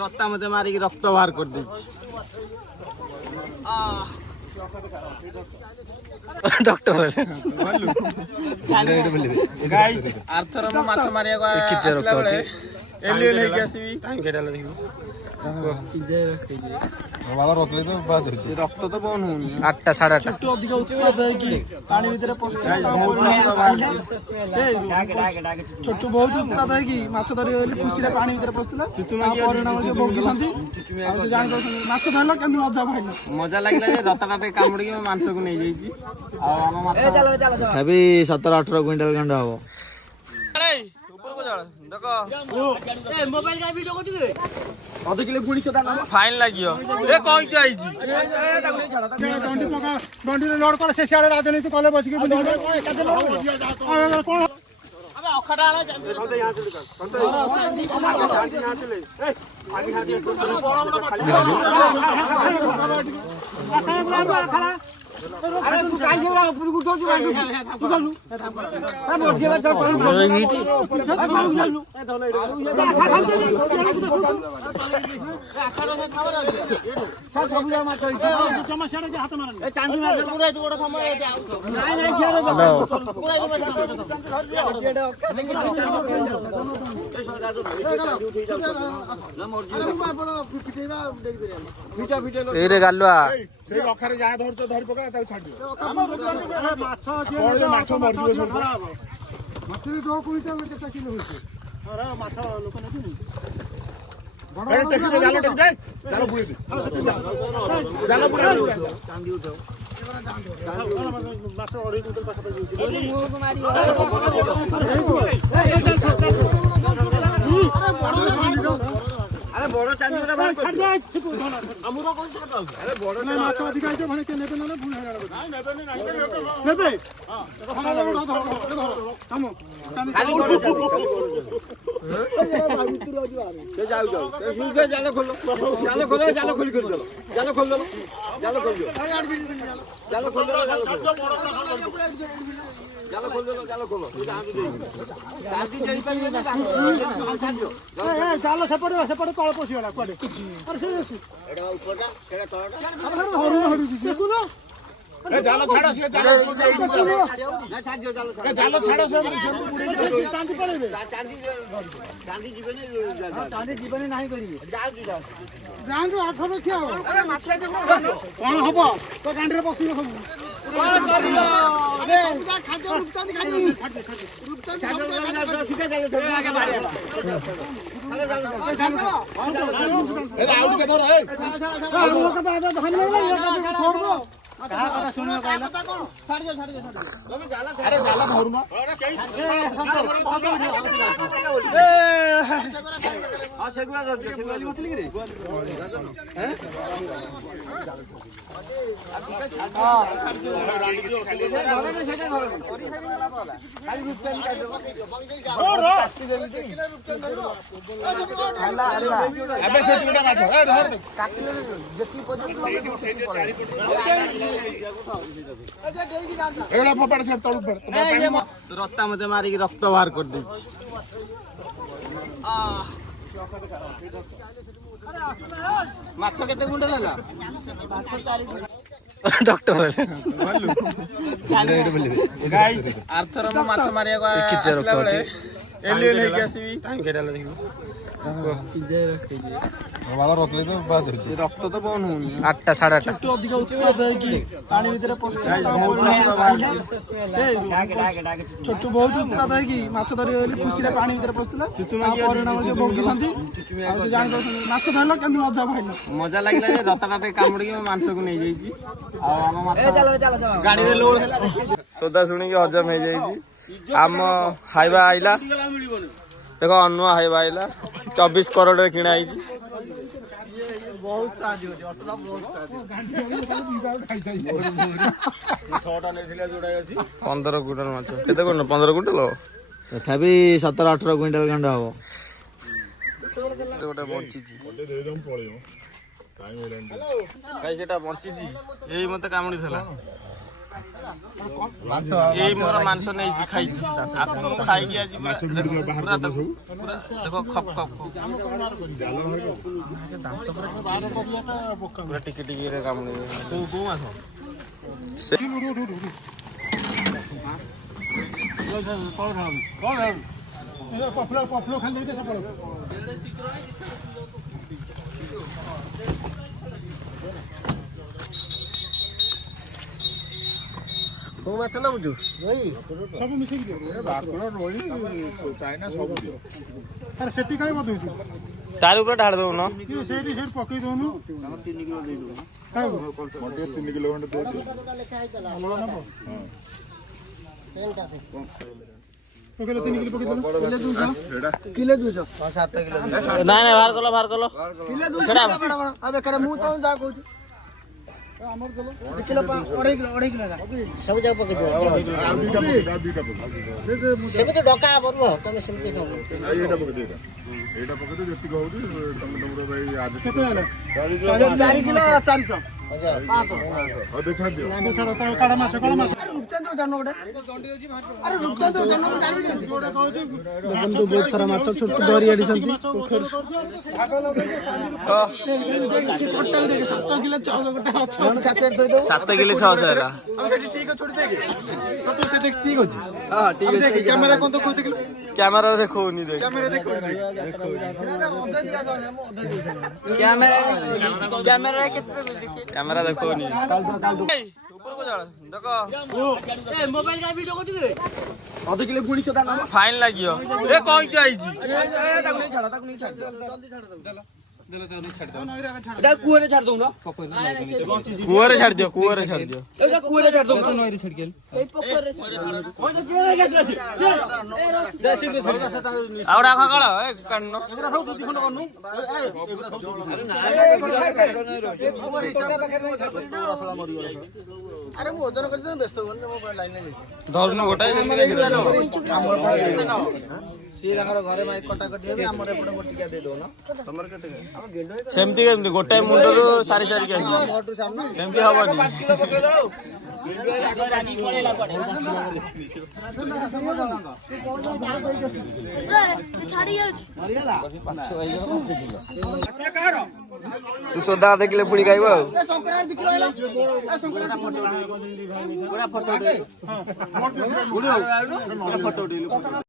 रत्ता मते मारिक रक्त बाहर कर दी डॉक्टर गाइस आर्थर म माछ मारिया को आसला बेले एलियन हे आसीबी टाइम केटाला देखिबो वाला रोकले तो बाद होची रक्त तो बन होनी 8टा 8:30 छोटू अधिक उत्पाद है कि पानी भीतर पस्ते बहुत रक्त बाहर छोटू बहुत उत्पाद है कि माछ धरि खुशी रे पानी भीतर पस्तिला परिणाम से भोगी संती आ से जान माछ धरला केन मजा भाई मजा लागला जे रतटाटे कामुडी के मांस को नै जाईची आ हम माछ अभी 17-18 क्विंटल खंड हबो ऊपर को जा देखो ए मोबाइल का वीडियो को दिखे अधे किलो पुणी छटा ना फाइन लागियो ए कहीं चाहिए डंडी पका डंडी लोड कर से सियाड़े राजनीति कले बस के लोड केते लोड कोन अबे अखडा आला संते यहां से निकल संते यहां से ले ए आगे हाथ बड़ा बड़ा खड़ा अरे तू काई गेला ऊपर को तो भाई तू चलू ए मोर गेला चल पर मीठी ए धोले समस्या रे हाथ मारन ए चांदी मार पूरा तो बड़ा समय नहीं नहीं खेले पूरा ए रे गालुआ से अखारे जा धर तो धर पका ताऊ छाड़ दियो अरे माछ जे माछ मर जियो सब खराब मछली 2 क्विंटल में केता किलो होई अरे माछ लोक नै कि अरे टेक दे जालो टेक दे जालो बुड़े दे जालो बुड़े चांदी उठाओ माछ 2 क्विंटल पाखा पे मुंह को मारी अरे बड़ चांदी उठा बाहर कर दे अमुरा कोन से बताओ अरे बड़ नहीं माछ अधिक आइते भने के नेबे ना भूल हैरान नहीं नेबे हां खाना धरो हम चांदी के जाओ जाओ सुबह जाले खोलो जाले खोल कर चलो जाले खोल दो जाले खोल दो जाले खोल दो जाले खोल दो जाले खोलो चांदी देई परिबे ना ए जाले सेपटे तळ पसी वाला कोडे अरे से एडा ऊपरटा केडा तळटा अरे हरु हरु देखुनो ए जालो छाड़ो से जालो ना छाड़ जालो ए जालो छाड़ो से चांदी पड़ेबे चांदी जीवने चांदी जीवने नाही करिवे जाओ जान जो 8 में क्या हो अरे माछा के कोन हबो तो गांडी रे बसियो सब कोन करियो अरे खाद्य रूपचांदी खाद्य रूपचांदी सीधा जालो आगे मारे अरे जालो ए आउट के धर ए लोक तो आधा धन ले छोड़ दो कहा कथा सुनियो कहला छाड़ दे तुम जाला अरे जाला धरू ना अरे कई ए हां सेगुआ मछली रे हैं अबे से चुड़ा माछ ए धर काटी जेती एड़ा फपड़ से तळु पर रत्ता मते मारिक रक्त बाहर कर दी माछ केते गुंडा लाला डॉक्टर गाइस आर्थर म माछ मारिया को आसला बेले एलियन हे आसीबी टाइम केटाला देखिबो वाला रोकले तो बाद होची रक्त तो बन होनी 8टा 8:30 छोटू अधिक उत्पाद है कि पानी भीतर पस्ते बहुत रक्त बाहर छोटू बहुत उत्पाद है कि माछ धरि खुशी रे पानी भीतर पस्तिला परिणाम से भोगी संती आ से जान माछ धरला केन मजा भाई मजा लागला जे रतटाटे कामुडी के मांस को नै जाईची आ हम माछ ए चलो गाड़ी रे लोड सोदा सुनी के हजम हे जाईची हम हाइवा आइला देखो अन्नुआ हाइवा आइला 24 करोड़ रे किना आईची बहुत साजी होची अटला बहुत साजी छोटा नै थिला जोडाई अछि 15 क्विंटल माछ केते कोन 15 क्विंटल तथापि 17-18 क्विंटल खंड हबो गोटे बंचीची गोटे दे दम पळेयो टाइम हेलान भाई सेटा बंचीची एई मते कामुडी थला ଏଇ ମୋର ମାଂସ ନେଇଛି ଖାଇଛି ଆକୁ ମୁଁ ଖାଇକି ଆଜି ପୁରା ଦେଖ ଖପ ଖପ ପୁରା ଟିକେ ଟିକେ କାମୁଡି କୋଉ କୋଉ ମାଛ ପଫ୍ଲୋ ଖାଲି ଦେଇତେ ସକାଳୁ କୋଉ ମାଛ ନବୁଛୁ ରୋହି ସବୁ ମିଶେଇକି ଦିଅ ଭାକୁର ରୋହି ଚାଇନା ସବୁ ଦିଅ ଆରେ ସେଠି କାଇଁ ବଦଉଛୁ ତାର ଉପରେ ଢାଳି ଦଉନ ସେଇଠି ପକେଇ ଦଉନୁ 3 କିଲୋ ଦେଇଦବୁ ଖାଇବୁ 3 କିଲୋ ଖଣ୍ଡେ ଦେଇଦେ ଲେଖା ହେଇଥିଲା ପକେଇଲେ 3 କିଲୋ ପକେଇ ଦଉନୁ କିଲୋ 200 7 କିଲୋ ନାଇଁ ନାଇଁ ବାହାର କଲ କିଲୋ 200 ଆଉ ବେକାର ମୁଁ ତ ଯା କହୁଛି ଆମର ଦେଲ 2 କିଲୋ 2.5 କିଲୋ ସବୁ ଯାକ ପକେଇ ଦିଅ ଆଉ ଦୁଇଟା ପକେଇ ସେମିତି ଡକା ହବନି ତମେ ସେମିତି ଖାଅ ଏଇଟା ପକେଇ ଦେ ଏଇଟା ପକେଇ ଦେ ଯେତିକି ହଉଛି ତମର ଭାଇ ଆଜି କେତେ ହେଲା 4 କିଲୋ 400 500 ଆଉ ଦେ ଛାଡ ଦିଅ ଛାଡ ତ କାଡା ମାଛ ରୂପଚାନ୍ଦ ଜାନ ଗୋଟେ ଆରେ ରୂପଚାନ୍ଦ ଜାନ ମୁଁ ଜାଣିବି ଯୋଡା କହୁଛି ଦେଖନ୍ତୁ ବହୁତ ସାରା ମାଛ ଛୋଟ ଧରି ଆଡିଛନ୍ତି ପୋଖରୀ 7 କିଲୋ 600 ଗୋଟା ଅଛି ଜଣ କାଚରେ ଦେଇ ଦଉ 7 କିଲୋ 600 ହେଲା ଠିକ ଛୋଡ଼ି ଦେଇକି ଛୋଟ ସେ ଦେਖ ଠିକ ଅଛି ହଁ ଠିକ ଅଛି କ୍ୟାମେରା କୋନ ତ କହୁତ କିଲୋ କ୍ୟାମେରା ଦେଖଉନି ଦେখ କ୍ୟାମେରା ଦେଖଉନି କ୍ୟାମେରା ଦେଖଉନି ଉପରକୁ ଯାଅ ଦେଖ ଏ ମୋବାଇଲ କାଇଁ ଭିଡିଓ କରୁଛୁ ରେ ଅଧ କିଲୋ ପୁଣି ଚୋଟା ନା ଫାଇନ ଲାଗିବ ଏ କଇଁଚ ଆଇଛି ତାକୁ ନେଇ ଛାଡ ଜଲ୍ଦି ଛାଡ ଦଉ ଏଟା କୁଅରେ ଛାଡ ଦଉନ କୂଅରେ ଛାଡି ଦିଅ କୂଅରେ ଛାଡି ଦିଅ ଏଟା କୁଅରେ ଛାଡ ଦଉ ନଈରେ ଛାଡ କେଲ ସେଇ ପୋଖରରେ ଆଉ ଡା ଖକଳ ଏ କାନ୍ନ ଆରେ ମୁଁ ଓଜନ କରି ବ୍ୟସ୍ତ ହୁଅନି ମୋ ଲାଇନ ରେ ଧରୁନ ଗୋଟାଏ ସିଏ ତାଙ୍କର ଘରେ ମାଇକ କଟାକଟି ହେବେ ଆମର ଏପଟେ ଗୋଟିକା ଦେଇ ଦଉନ ସେମିତି କେମିତି ଗୋଟାଏ ମୁଣ୍ଡରୁ ସାରି ସାରିକି ଆସିବ ସେମିତି ହବନି ତୁ ସୋଦା ଦେଖିଲେ ପୁଣି ଖାଇବ ଆଉ ଫଟୋ